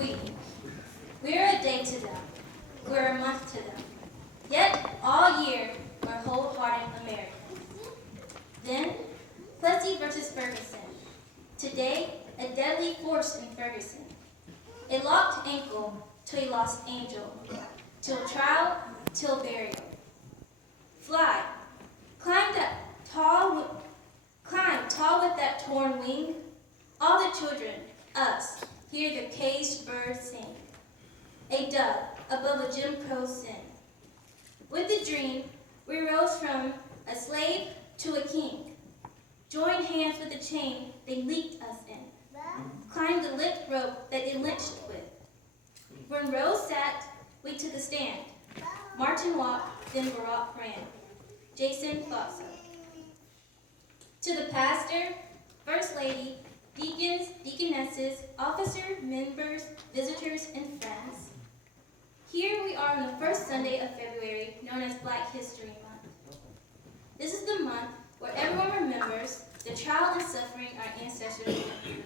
We. We're a day to them. We're a month to them. Yet, all year, we're wholehearted Americans. Then, Plessy versus Ferguson. Today, a deadly force in Ferguson. A locked ankle to a lost angel. Till trial, till burial. Fly, climb tall with that torn wing. All the children, us, hear the caged bird sing. A dove above a Jim Crow sin. With the dream, we rose from a slave to a king. Joined hands with the chain they linked us in. Climbed the lit rope that they lynched with. When Rose sat, we took a stand. Martin walked, then Barack ran. Jason thought so. To the pastor, first lady, deacons, deaconesses, officer, members, visitors, and friends. Here we are on the first Sunday of February, known as Black History Month. This is the month where everyone remembers the trial and suffering our ancestors went through.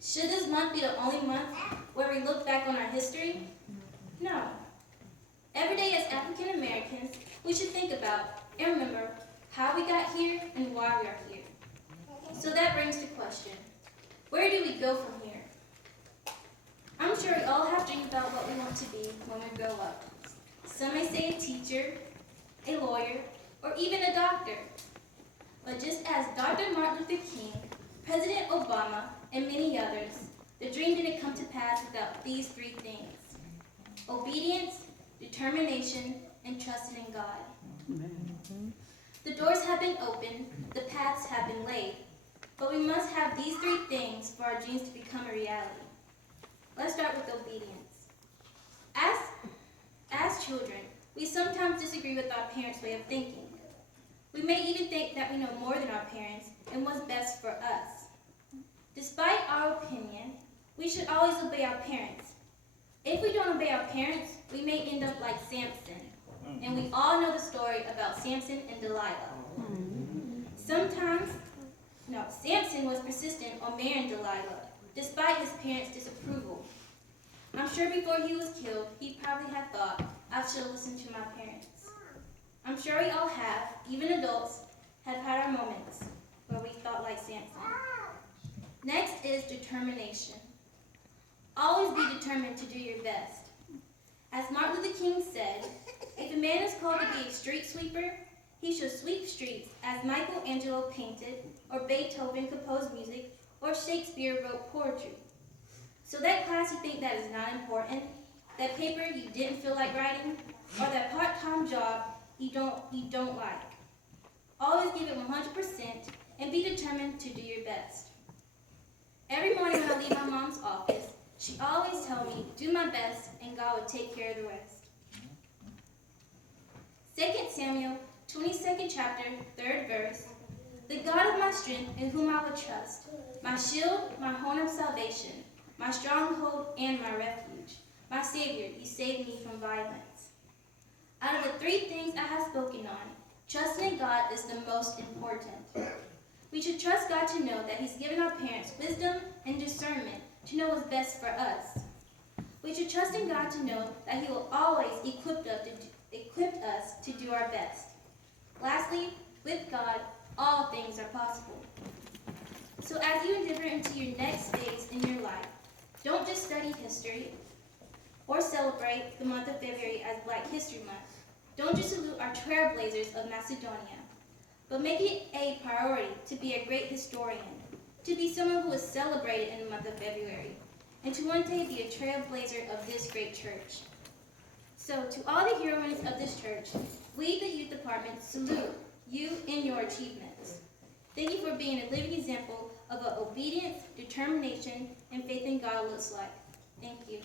Should this month be the only month where we look back on our history? No. Every day as African Americans, we should think about and remember how we got here and why we are here. So that brings the question, where do we go from here? I'm sure we all have dreams about what we want to be when we grow up. Some may say a teacher, a lawyer, or even a doctor. But just as Dr. Martin Luther King, President Obama, and many others, the dream didn't come to pass without these three things: obedience, determination, and trusting in God. The doors have been opened, the paths have been laid, but we must have these three things for our dreams to become a reality. Let's start with obedience. As children, we sometimes disagree with our parents' way of thinking. We may even think that we know more than our parents and what's best for us. Despite our opinion, we should always obey our parents. If we don't obey our parents, we may end up like Samson. And we all know the story about Samson and Delilah. Samson was persistent on marrying Delilah, despite his parents' disapproval. I'm sure before he was killed, he probably had thought, I should listen to my parents. I'm sure we all have, even adults, have had our moments where we thought like Samson. Next is determination. Always be determined to do your best. As Martin Luther King said, if a man is called to be a street sweeper, he should sweep streets as Michelangelo painted, or Beethoven composed music, or Shakespeare wrote poetry. So that class you think that is not important, that paper you didn't feel like writing, or that part-time job you don't like. Always give it 100% and be determined to do your best. Every morning when I leave my mom's office, she always tells me, do my best and God will take care of the rest. 2 Samuel, 22nd chapter, 3rd verse. The God of my strength in whom I will trust, my shield, my horn of salvation, my stronghold and my refuge. My Savior, you save me from violence. Out of the three things I have spoken on, trusting in God is the most important. We should trust God to know that He's given our parents wisdom and discernment to know what's best for us. We should trust in God to know that He will always equip us to do our best. Lastly, with God, all things are possible. So as you endeavor into your next phase in your life, don't just study history or celebrate the month of February as Black History Month. Don't just salute our trailblazers of Macedonia, but make it a priority to be a great historian, to be someone who is celebrated in the month of February, and to one day be a trailblazer of this great church. So to all the heroines of this church, we, the youth department, salute you in your achievements. Thank you for being a living example of what obedience, determination, and faith in God looks like. Thank you.